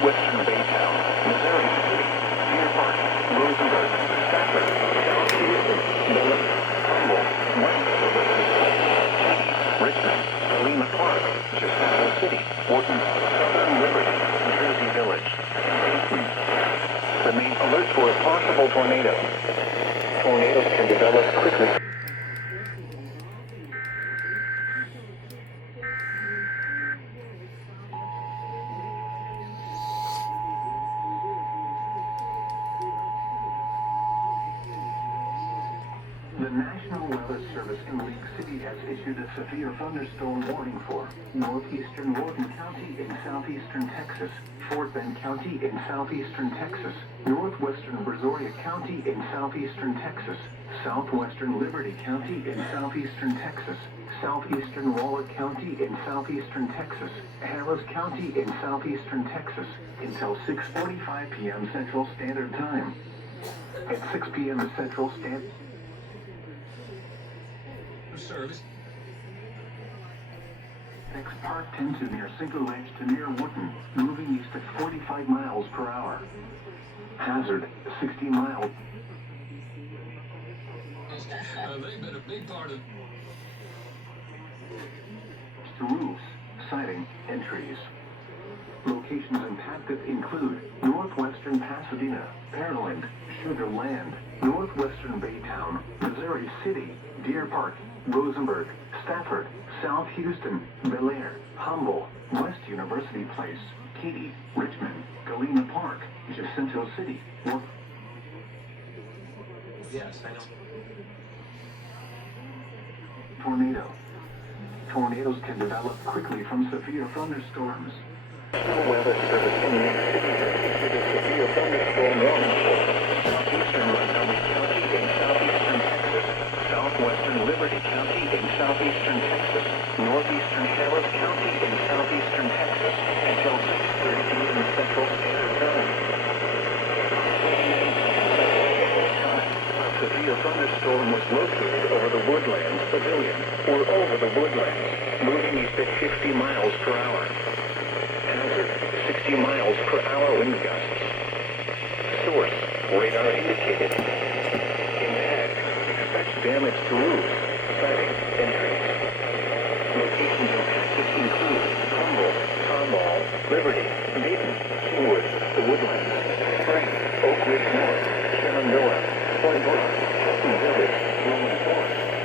northwestern Baytown, Missouri City, Deer Park, Rosenberg, Stafford, South Houston, Bullitt, Humboldt, West Richmond, Galena Park, Chicago City, Wharton, Southern Liberty, Jersey Village, and Dayton. Remain alert for a possible tornado. Tornadoes can develop quickly. The National Weather Service in League City has issued a severe thunderstorm warning for northeastern Lorton County in southeastern Texas, Fort Bend County in southeastern Texas, northwestern Brazoria County in southeastern Texas, southwestern Liberty County in southeastern Texas, southeastern Waller County in southeastern Texas, Harris County in southeastern Texas, until 6:45 p.m. Central Standard Time. At 6 p.m. Central Standard Service. Next parked into near Single Edge to near Wooten, moving east at 45 miles per hour. Hazard, 60 miles. They've been a big part of to roofs, siding, and trees. Locations impacted include northwestern Pasadena, Pearland, Sugar Land, northwestern Baytown, Missouri City, Deer Park, Rosenberg, Stafford, South Houston, Bel Air, Humboldt, West University Place, Katy, Richmond, Galena Park, Jacinto City, Yes, I know. Tornado. Tornadoes can develop quickly from severe thunderstorms. National Weather Service in New York City has issued a severe thunderstorm warning for southeastern Montgomery County in southeastern Texas, southwestern Liberty County in southeastern Texas, northeastern Harris County in southeastern Texas, until 6:30 p.m. Central Standard Time. A severe thunderstorm was located over the Woodlands Pavilion, or over the Woodlands, moving east at 50 miles per hour. Hazard, 60 miles per hour wind gusts. Source, radar indicated. Impact, expect damage to roofs, siding, and trees. Locations impacted include Humboldt, Tomball, Liberty, Dayton, Kingwood, the Woodlands.